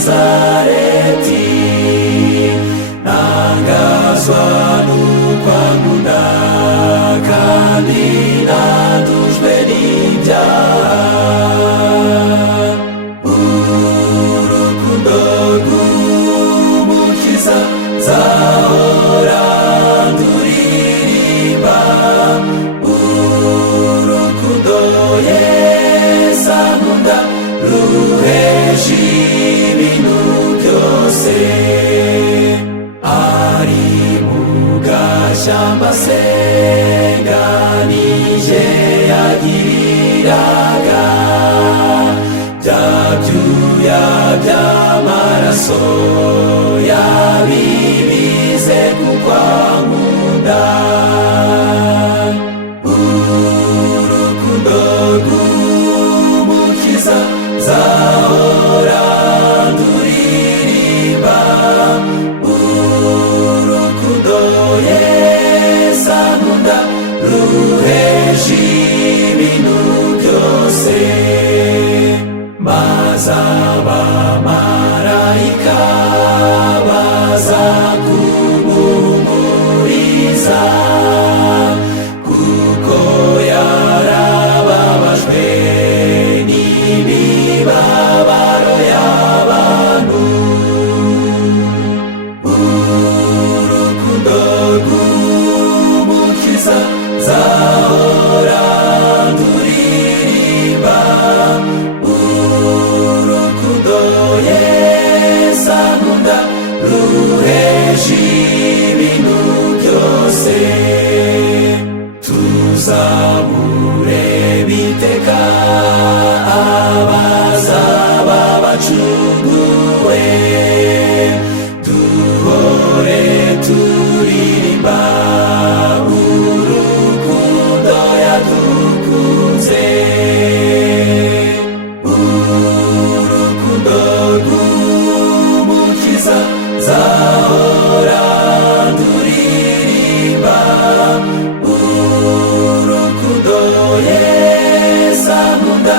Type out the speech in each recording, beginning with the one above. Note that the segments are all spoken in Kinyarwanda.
Nazareti, ntangazwa n'uko ankunda kandi nandujwe n'ibyaha. Urukundo rw'Umukiza nzahora nduririmba, urukundo Yesu ankunda ruhesha ibintu byose. Ari mu gashyamba asenga, nije yagiriraga, bya byuya by'amaraso yabibize kuko ankunda. Urukundo rw'Umukiza nzahora nduririmba, urukundo Yesu ankunda ruhesha ibintu byose. Maze abamarayika baza kumuhumuriza, kuko yarababajwe n'imibabaro y'abantu. Urukundo rw'Umukiza nzahora nduririmba, urukundo Yesu ankunda ruhesha ibintu byose. Tuzamureba iteka abazaba bacunguwe, duhore turirimba urukundo yadukunze. Urukundo rw'Umukiza nzahora nduririmba, urukundo Yesu ankunda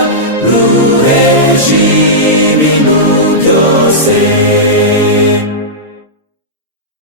ruhesha ibintu